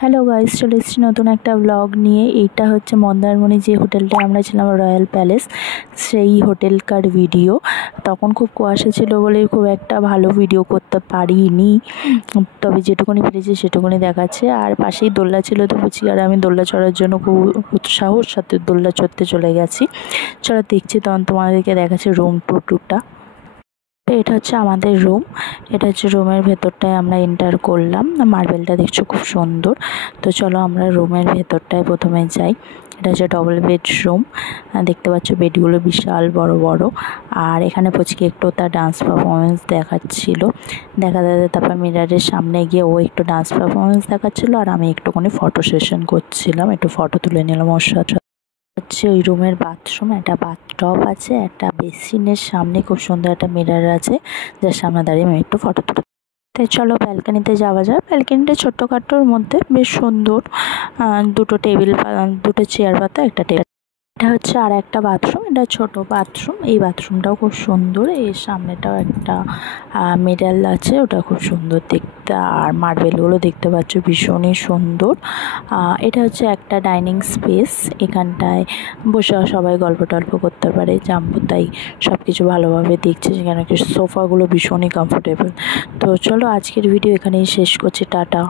Hello guys, চলে এসেছি নতুন একটা ব্লগ নিয়ে। এইটা হচ্ছে মন্দারমণি যে হোটেলটা আমরা ছিলাম, রয়্যাল প্যালেস, সেই হোটেলকার ভিডিও। তখন খুব কুয়াশা ছিল বলে খুব একটা ভালো ভিডিও করতে পারিনি, তবে যেটুকুনি পেরেছি সেটুকুনি দেখাচ্ছে। আর পাশেই দোলনা ছিল, তো বুঝি আর আমি দোলনা চড়ার জন্য খুব উৎসাহর সাথে দোলনা চড়তে চলে গেছি। চলো দেখছি, তখন তোমাদেরকে দেখাচ্ছে রুম টুরটা। এটা হচ্ছে আমাদের রুম। এটা হচ্ছে রুমের ভেতরটায় আমরা এন্টার করলাম। মার্বেলটা দেখছো খুব সুন্দর। তো চলো আমরা রুমের ভেতরটায় প্রথমে যাই। এটা হচ্ছে ডবল বেডরুম। দেখতে পাচ্ছ বেডগুলো বিশাল বড় বড়। আর এখানে পুচকি একটু তার ডান্স পারফরমেন্স দেখাচ্ছিল। দেখাতে তারপর মিরারের সামনে গিয়ে ও একটু ডান্স পারফরমেন্স দেখাচ্ছিল, আর আমি একটুখানি ফটো সেশন করছিলাম, একটু ফটো তুলে নিলাম ওর সাথে। হচ্ছে ওই রুমের বাথরুম, একটা বাথটব আছে, একটা বেসিনের সামনে খুব সুন্দর একটা মিরর আছে, যার সামনে দাঁড়িয়ে আমি একটু ফটো তুলে। তাই চলো ব্যালকানিতে যাওয়া যায়। ব্যালকানিটা ছোট্টখাটোর মধ্যে বেশ সুন্দর। দুটো টেবিল, দুটো চেয়ার পাতা, একটা টেবিল। এটা হচ্ছে আর একটা বাথরুম, এটা ছোট বাথরুম। এই বাথরুমটাও খুব সুন্দর। এর সামনেটাও একটা মিরার আছে, ওটা খুব সুন্দর দেখতে। আর মার্বেলগুলো দেখতে পাচ্ছ ভীষণই সুন্দর। এটা হচ্ছে একটা ডাইনিং স্পেস। এখানটায় বসে সবাই গল্প টল্প করতে পারে, তাই সব কিছু ভালোভাবে দেখছে। সেখানে সোফাগুলো ভীষণই কমফোর্টেবল। তো চলো আজকের ভিডিও এখানেই শেষ করছি, টাটা।